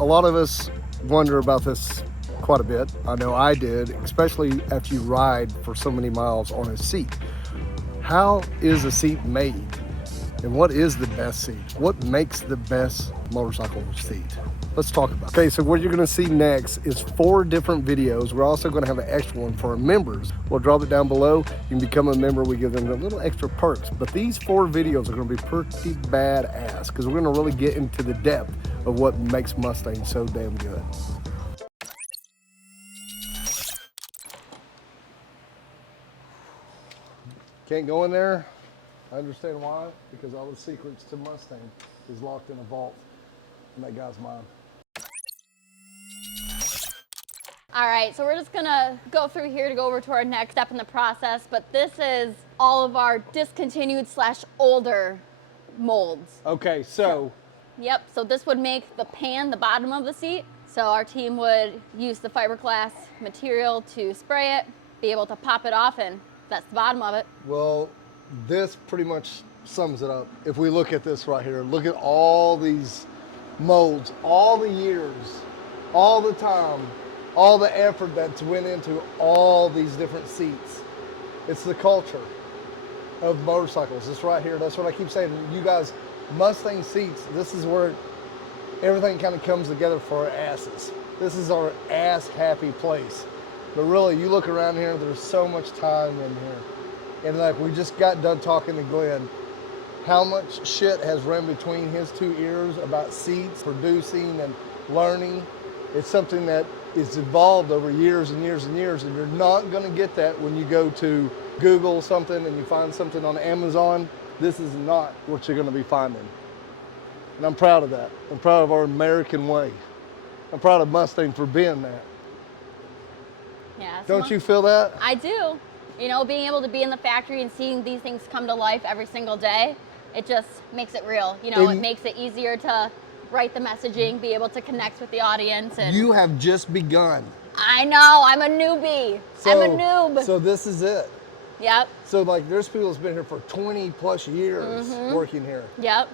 a lot of us wonder about this quite a bit. I know I did, especially after you ride for so many miles on a seat. How is a seat made? And what is the best seat? What makes the best motorcycle seat? Let's talk about it. Okay, so what you're gonna see next is 4 different videos. We're also gonna have an extra one for our members. We'll drop it down below. You can become a member. We give them a little extra perks. But these 4 videos are gonna be pretty badass because we're gonna really get into the depth of what makes Mustang so damn good. Can't go in there. I understand why, because all the secrets to Mustang is locked in a vault in that guy's mind. All right, so we're just gonna go through here to go over to our next step in the process, but this is all of our discontinued / older molds. Okay, so. Yep, so this would make the pan the bottom of the seat. So our team would use the fiberglass material to spray it, be able to pop it off, and that's the bottom of it. Well, this pretty much sums it up. If we look at this right here, look at all these molds, all the years, all the time, all the effort that's went into all these different seats. It's the culture of motorcycles. It's right here. That's what I keep saying. You guys, Mustang seats, this is where everything kind of comes together for our asses. This is our ass happy place. But really, you look around here, there's so much time in here. And like we just got done talking to Glenn, how much shit has run between his 2 ears about seats, producing and learning. It's something that is evolved over years and years and years, and you're not gonna get that when you go to Google something and you find something on Amazon. This is not what you're gonna be finding. And I'm proud of that. I'm proud of our American way. I'm proud of Mustang for being that. Yeah. Don't you feel that? I do. You know, being able to be in the factory and seeing these things come to life every single day, it just makes it real. You know, it makes it easier to write the messaging, be able to connect with the audience. And you have just begun. I know, I'm a newbie. I'm a noob. So this is it. Yep. So like there's people that's been here for 20 plus years working here. Yep.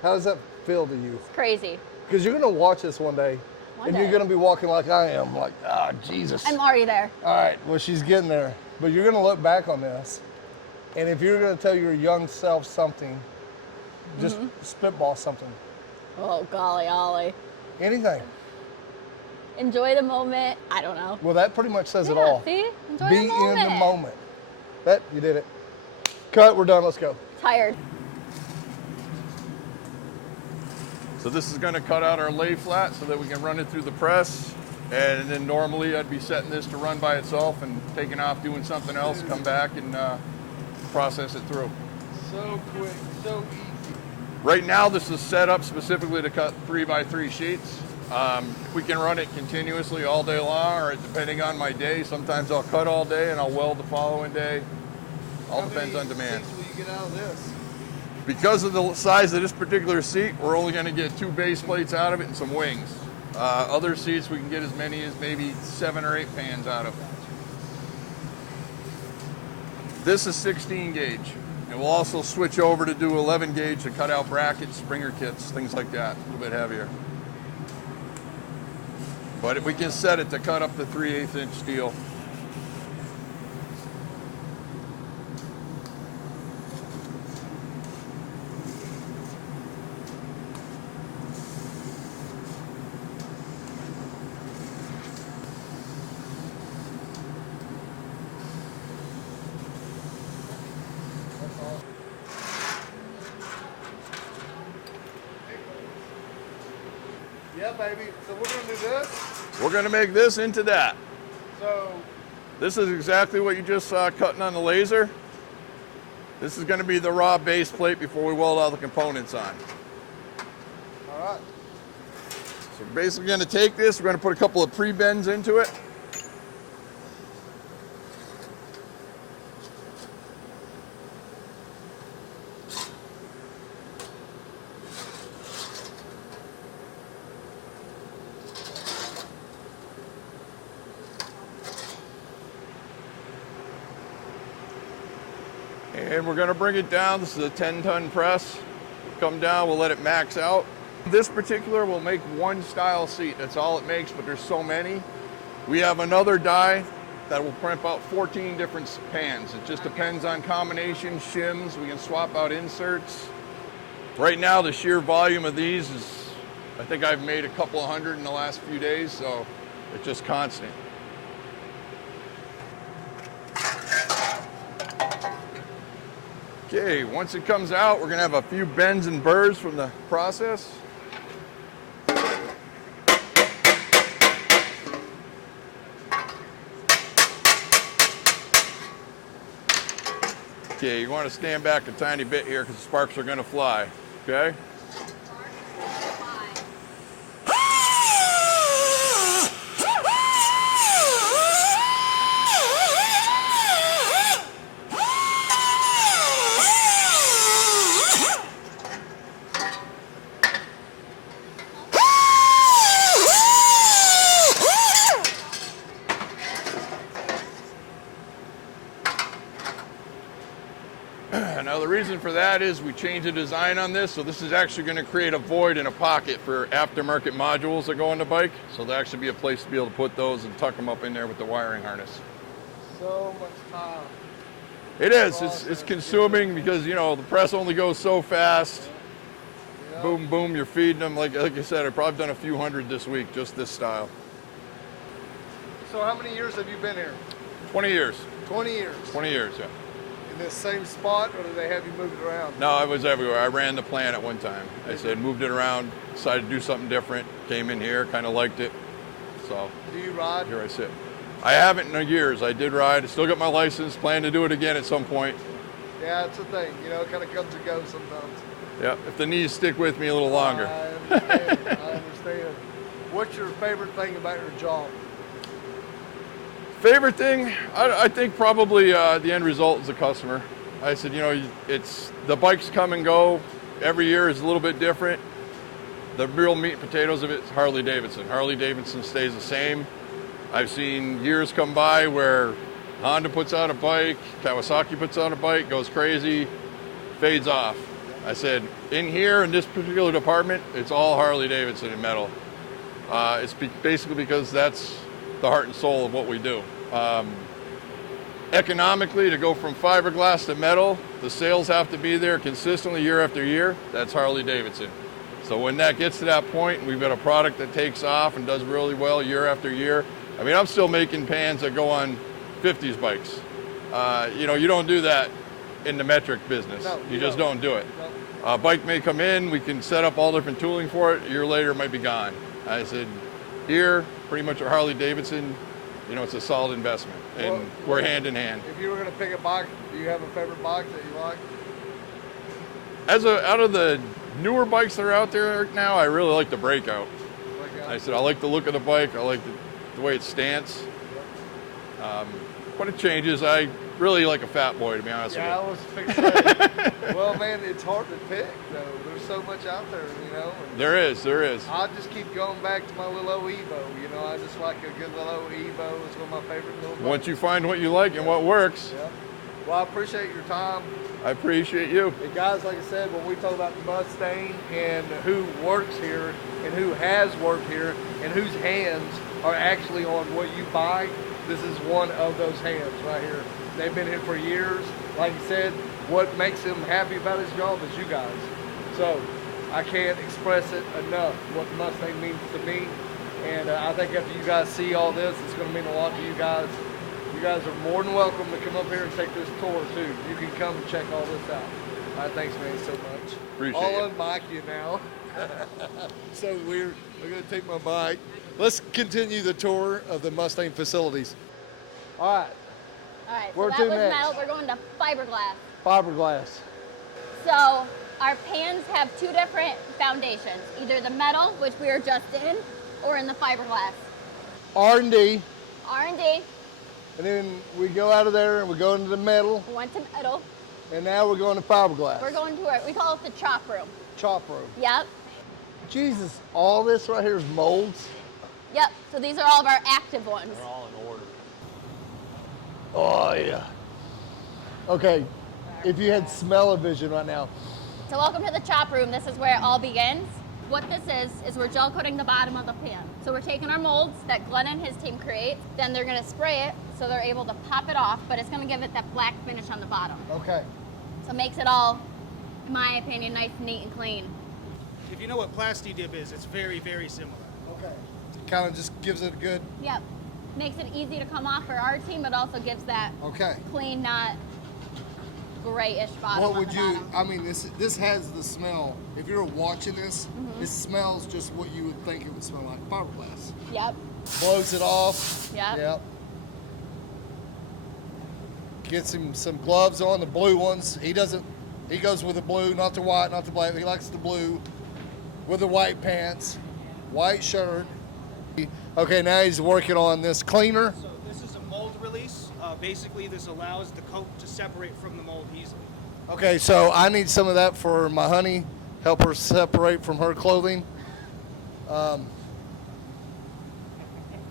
How does that feel to you? It's crazy. Because you're gonna watch this one day. You're gonna be walking like I am, like, ah, Jesus. I'm already there. All right, well, she's getting there. But you're gonna look back on this, and if you're gonna tell your young self something, just spitball something. Oh, golly ollie. Anything. Enjoy the moment. I don't know. Well, that pretty much says it all. See? Enjoy Be the moment. in the moment. That, you did it. Cut, we're done, let's go. Tired. So this is going to cut out our lay flat so that we can run it through the press. And then normally I'd be setting this to run by itself and taking off doing something else, come back and process it through. So quick, so easy. Right now this is set up specifically to cut 3x3 sheets. We can run it continuously all day long, or depending on my day. Sometimes I'll cut all day and I'll weld the following day. All depends on demand. How many sheets will you get out of this? Because of the size of this particular seat, we're only going to get 2 base plates out of it and some wings. Other seats we can get as many as maybe 7 or 8 pans out of. This is 16 gauge, and we'll also switch over to do 11 gauge to cut out brackets, springer kits, things like that, a little bit heavier. But if we can set it to cut up to 3/8 inch steel. Yeah, baby. So we're gonna do this. We're going to make this into that. So This is exactly what you just saw cutting on the laser. This is going to be the raw base plate before we weld all the components on. all right. So we're basically going to take this, we're going to put a couple of pre-bends into it. And we're going to bring it down. This is a 10-ton press. Come down, we'll let it max out. This particular will make one style seat. That's all it makes, but there's so many. We have another die that will print out 14 different pans. It just depends on combination, shims. We can swap out inserts. Right now, the sheer volume of these is, I think I've made a couple of hundred in the last few days, so it's just constant. Okay, once it comes out, we're gonna have a few bends and burrs from the process. Okay, you want to stand back a tiny bit here because the sparks are going to fly, okay? Now the reason for that is we changed the design on this, so this is actually going to create a void in a pocket for aftermarket modules that go on the bike. So there'll actually be a place to be able to put those and tuck them up in there with the wiring harness. So much time. It is. It's consuming because, you know, the press only goes so fast. Yep. Boom, boom, you're feeding them. Like I said, I've probably done a few hundred this week, just this style. So how many years have you been here? 20 years. 20 years. 20 years, yeah. In this same spot, or did they have you moved around? No, I was everywhere. I ran the plant at one time. I said, moved it around, decided to do something different, came in here, kind of liked it. So Do you ride? here I sit. I haven't in years. I did ride. I still got my license. Plan to do it again at some point. Yeah, it's a thing. You know, it kind of comes and goes sometimes. Yeah, if the knees stick with me a little longer. I understand. I understand. What's your favorite thing about your job? Favorite thing, I think probably the end result is the customer. I said, you know, it's the bikes come and go. Every year is a little bit different. The real meat and potatoes of it is Harley Davidson. Harley Davidson stays the same. I've seen years come by where Honda puts out a bike, Kawasaki puts out a bike, goes crazy, fades off. I said, in here, in this particular department, it's all Harley Davidson and metal. It's basically because that's the heart and soul of what we do. Economically, to go from fiberglass to metal, the sales have to be there consistently year after year. That's Harley Davidson. So when that gets to that point, and we've got a product that takes off and does really well year after year. I mean, I'm still making pans that go on 50s bikes. You know, you don't do that in the metric business. No, you just don't do it. No. A bike may come in, we can set up all different tooling for it. A year later, it might be gone. I said, here, pretty much a Harley Davidson, you know, it's a solid investment, and we're hand in hand. If you were going to pick a bike, do you have a favorite bike that you like? Out of the newer bikes that are out there now, I really like the Breakout. I said, I like the look of the bike, I like the way it stands. When it changes, I really like a Fat Boy, to be honest with you. Yeah, I was fixing to say. Well, man, it's hard to pick, though. There's so much out there, you know. There is. I just keep going back to my little old Evo. You know, I just like a good little old Evo. It's one of my favorite little bikes. Once you find what you like and what works. Yeah. Well, I appreciate your time. I appreciate you. And guys, like I said, when we talk about the Mustang and who works here and who has worked here and whose hands are actually on what you buy, this is one of those hands right here. They've been here for years. Like you said, what makes him happy about his job is you guys. So I can't express it enough what the Mustang means to me. And I think after you guys see all this, it's going to mean a lot to you guys. You guys are more than welcome to come up here and take this tour too. You can come and check all this out. All right, thanks, man, so much. Appreciate I'll it. unbike you now. So weird. I'm going to take my bike. Let's continue the tour of the Mustang facilities. All right, All right, so Where that to was next? metal. We're going to fiberglass. fiberglass. So our pans have two different foundations, either the metal, which we are just in, or in the fiberglass. R&D, R&D, and then we go out of there and we go into the metal, we went to metal. and now we're going to fiberglass. We're going to we call it the chop room. Chop room. Yep, Jesus, all this right here is molds. yep. So these are all of our active ones. They're all in order. Oh, yeah. Okay, if you had smell-o-vision right now. So welcome to the chop room. This is where it all begins. What this is we're gel coating the bottom of the pan. So we're taking our molds that Glenn and his team create, then they're gonna spray it so they're able to pop it off, but it's gonna give it that black finish on the bottom. Okay. So it makes it all, in my opinion, nice, neat, and clean. If you know what Plasti Dip is, it's very, very similar. Okay. Kind of just gives it a good. Yep. Makes it easy to come off for our team, but also gives that Okay. clean, not grayish bottom What on would the you? bottom. I mean, this has the smell. If you're watching this, it smells just what you would think it would smell like. Fiberglass. Yep. Blows it off. Yep. Yep. Gets him some gloves on, the blue ones. He doesn't. He goes with the blue, not the white, not the black. He likes the blue with the white pants, white shirt. Okay, now he's working on this cleaner. So this is a mold release. Basically, this allows the coat to separate from the mold easily. Okay, so I need some of that for my honey. Help her separate from her clothing.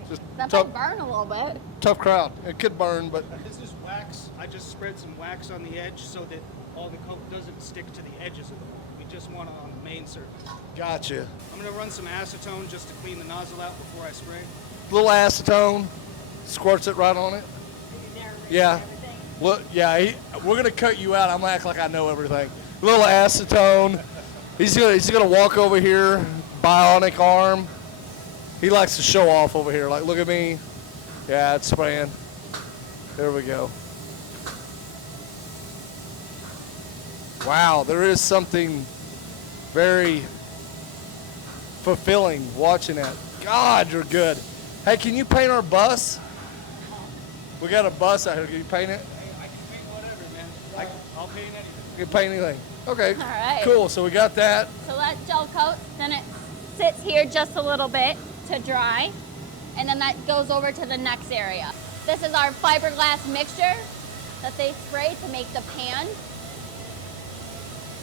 Just That tough, might burn a little bit. tough crowd. It could burn, but This is wax. I just spread some wax on the edge so that all the coat doesn't stick to the edges of the mold. We just want it on the main surface. gotcha. I'm going to run some acetone just to clean the nozzle out before I spray. Little acetone, squirts it right on it. Yeah. Look, yeah. We're gonna cut you out. I'm gonna act like I know everything. Little acetone. He's gonna walk over here. Bionic arm. He likes to show off over here. Like, look at me. Yeah, it's spraying. There we go. Wow, there is something very fulfilling watching that. God, you're good. Hey, can you paint our bus? We got a bus out here. Can you paint it? I can paint whatever, man. I'll paint anything. You can paint anything. Okay. All right. Cool. So we got that. So that gel coat, then it sits here just a little bit to dry, and then that goes over to the next area. This is our fiberglass mixture that they spray to make the pan.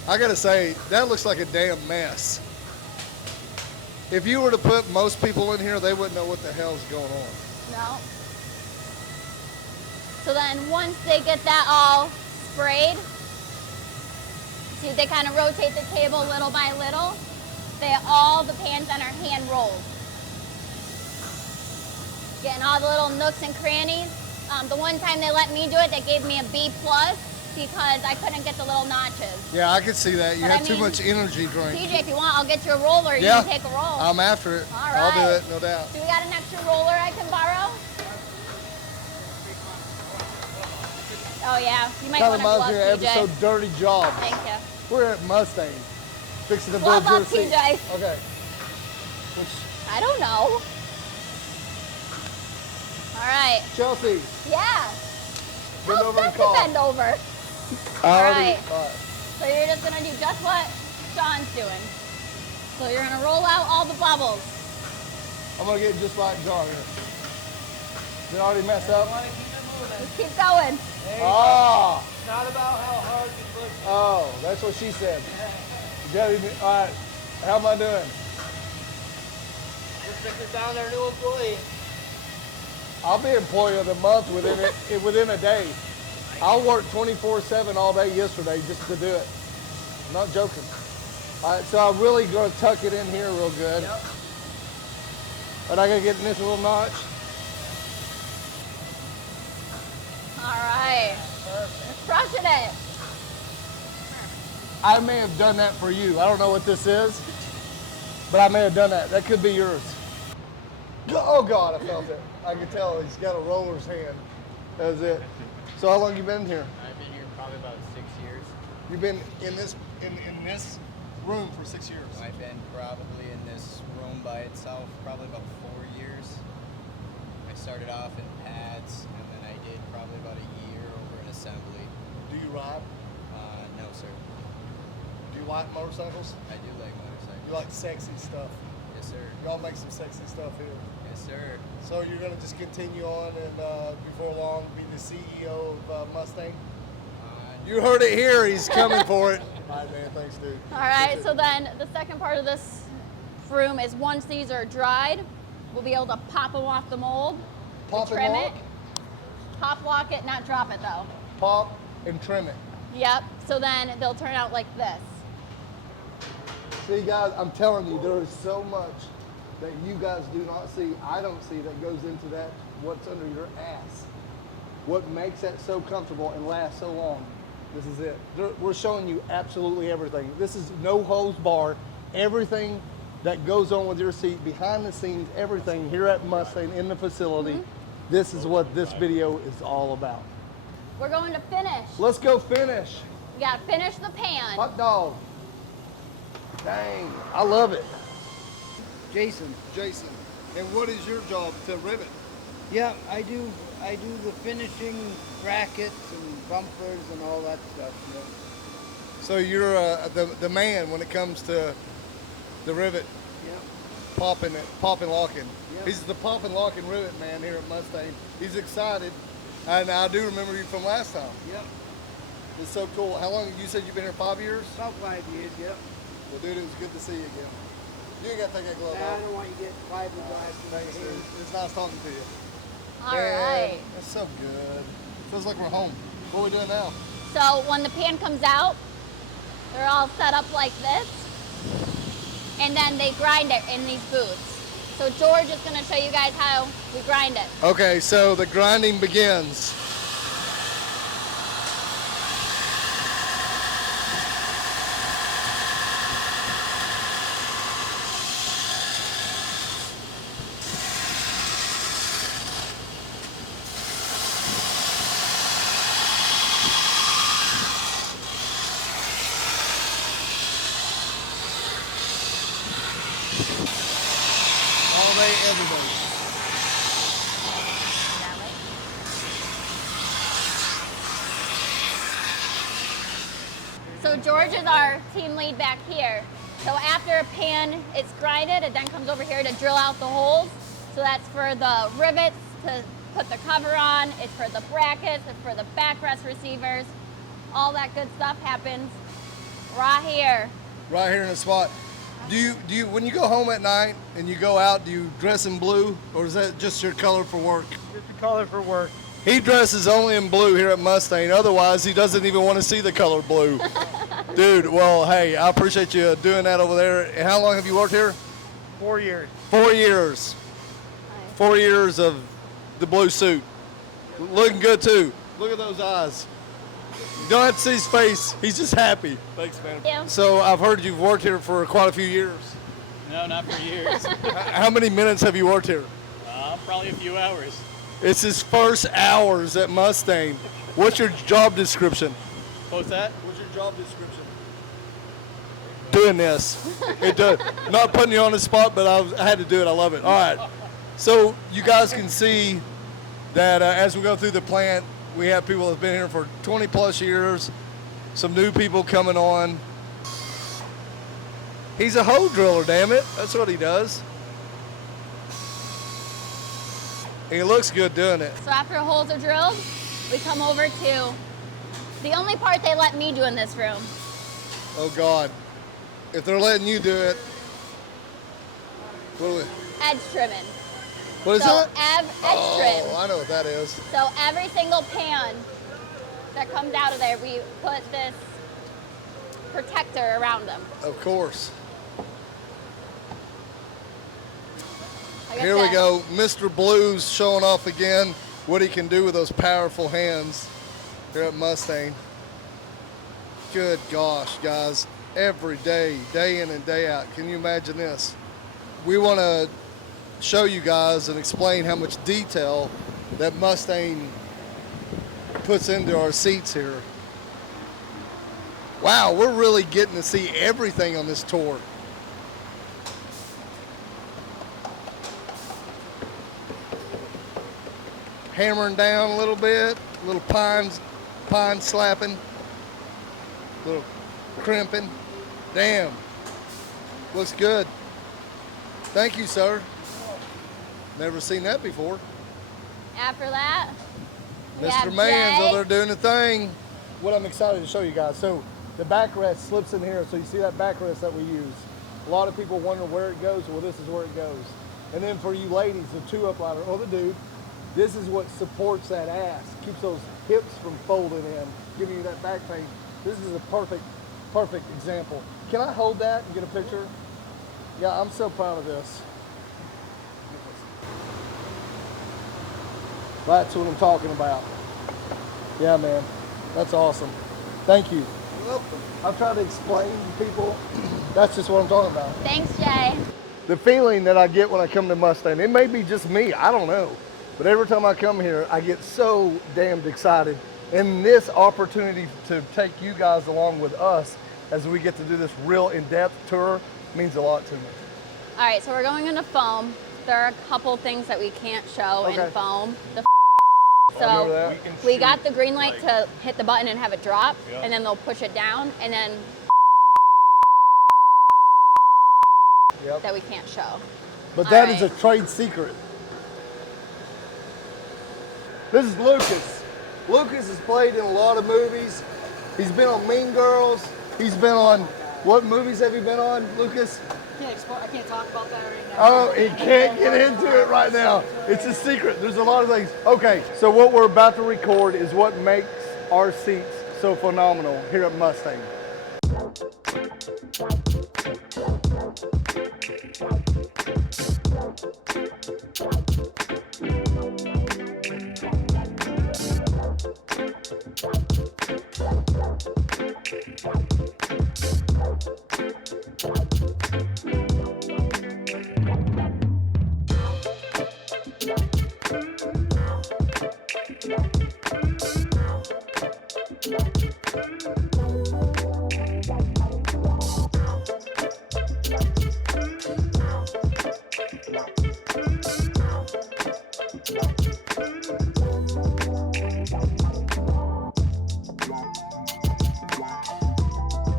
I gotta say, that looks like a damn mess. If you were to put most people in here, they wouldn't know what the hell's going on. No. So then once they get that all sprayed, see they kind of rotate the table little by little. All the pans then are hand rolled. Getting all the little nooks and crannies. The one time they let me do it, they gave me a B+ because I couldn't get the little notches. Yeah, I could see that. You But had I too mean, much energy drink. TJ, if you want, I'll get you a roller. You Yeah. can take a roll. I'm after it. All I'll do right. it, no doubt. Do we got an extra roller I can borrow? Oh yeah, you might Kind want of to reminds me of glove TJ. episode Dirty Jobs. Thank you. We're at Mustang, fixing to Glove build your up, seat. TJ. Okay. I don't know. All right. Chelsea, Yeah. bend Oh, over and that's call. a bend over. All right. All right. So you're just gonna do just what Sean's doing. So you're gonna roll out all the bubbles. I'm gonna get just like John here. Did it already mess up? Just keep going. Oh. Not about how hard you push. Oh, that's what she said. Debbie, all right. How am I doing? Just down there, new employee. I'll be employee of the month within a day. I'll work 24/7 all day yesterday just to do it. I'm not joking. All right, so I'm really going to tuck it in here real good. Yep. And I got to get in this little notch. All right. You're crushing it. I may have done that for you. I don't know what this is, but I may have done that. That could be yours. Oh God, I felt it. I could tell he's got a roller's hand. That was it. So how long you been here? I've been here probably about 6 years. You've been in this room for 6 years. I've been probably in this room by itself probably about 4 years. I started off in pads, and then I did probably about a year over in assembly. Do you ride? No, sir. Do you like motorcycles? I do like motorcycles. You like sexy stuff. Yes, sir. Y'all make some sexy stuff here. Yes, sir. So you're gonna just continue on and before long be the CEO of Mustang? You heard it here, he's coming for it. All right, man, thanks, dude. All right. So then the second part of this room is once these are dried, we'll be able to pop them off the mold. Pop and trim lock? it. Pop lock it, not drop it though. Pop and trim it. Yep. So then they'll turn out like this. See, guys, I'm telling you, there is so much that you guys do not see, I don't see, that goes into that, what's under your ass. What makes that so comfortable and lasts so long. This is it. We're showing you absolutely everything. This is no hose bar. Everything that goes on with your seat, behind the scenes, everything here at Mustang in the facility. This is what this video is all about. We're going to finish. Let's go finish. We gotta finish the pan. Hot dog. Dang, I love it. Jason. Jason, and what is your job to rivet? Yeah, I do the finishing, brackets and bumpers and all that stuff. Yeah. So you're the man when it comes to the rivet, Yep. popping, locking. Yep. He's the popping, locking rivet man here at Mustang. He's excited, and I do remember you from last time. Yep. It's so cool. How long? You said you've been here 5 years? About 5 years. Yep. Well, dude, it was good to see you again. You ain't got to take that glove I off. don't want you to get fiberglass in Thanks, your dude. hands. It's nice talking to you. All Man, right. That's so good. Feels like we're home. What are we doing now? So when the pan comes out, they're all set up like this, and then they grind it in these booths. So George is gonna show you guys how we grind it. Okay, so the grinding begins. All day, every day. So George is our team lead back here. So after a pan is grinded, it then comes over here to drill out the holes. So that's for the rivets to put the cover on, it's for the brackets, it's for the backrest receivers. All that good stuff happens right here. Right here in the spot. Do you when you go home at night and you go out, do you dress in blue, or is that just your color for work? Just the color for work. He dresses only in blue here at Mustang. Otherwise, he doesn't even want to see the color blue. Dude, well, hey, I appreciate you doing that over there. And how long have you worked here? 4 years. 4 years. 4 years of the blue suit. Looking good, too. Look at those eyes. You don't have to see his face. He's just happy. Thanks, man. Yeah. So I've heard you've worked here for quite a few years. No, not for years. How many minutes have you worked here? Probably a few hours. It's his first hours at Mustang. What's your job description? What's that? What's your job description? Doing this. It does. Not putting you on the spot, but I had to do it. I love it. All right. So you guys can see that as we go through the plant, we have people that have been here for 20 plus years, some new people coming on. He's a hole driller, damn it. That's what he does. And he looks good doing it. So after holes are drilled, we come over to the only part they let me do in this room. Oh God. If they're letting you do it, Edge trimming. what is So that? edge trim. I know what that is. So every single pan that comes out of there, we put this protector around them. Of course. Like I Here we said, go. Mr. Blues showing off again what he can do with those powerful hands here at Mustang. Good gosh, guys. Every day, day in and day out. Can you imagine this? We want to show you guys and explain how much detail that Mustang puts into our seats here. Wow, we're really getting to see everything on this tour. Hammering down a little bit, little pine slapping, little crimping. Damn, looks good. Thank you, sir. Never seen that before. after that, we have Mr. Man's Jay. over there doing the thing. What I'm excited to show you guys. So the backrest slips in here. So you see that backrest that we use. A lot of people wonder where it goes. Well, this is where it goes. And then for you ladies, the two-up ladder, or the dude, this is what supports that ass, keeps those hips from folding in, giving you that back pain. This is a perfect example. can I hold that and get a picture? Yeah, I'm so proud of this. That's what I'm talking about. Yeah, man. That's awesome. Thank you. I've tried to explain to people. That's just what I'm talking about. Thanks, Jay. The feeling that I get when I come to Mustang, it may be just me, I don't know. But every time I come here, I get so damned excited. And this opportunity to take you guys along with us as we get to do this real in-depth tour means a lot to me. All right, so we're going into foam. There are a couple things that we can't show in foam. So we got the green light to hit the button and have it drop, and then they'll push it down, and then that we can't show. But that is a trade secret. This is Lucas. Lucas has played in a lot of movies. He's been on Mean Girls. He's been on, what movies have you been on, Lucas? I can't talk about that right now. Oh, he can't get into it right now. It's a secret. There's a lot of things. Okay, so what we're about to record is what makes our seats so phenomenal here at Mustang.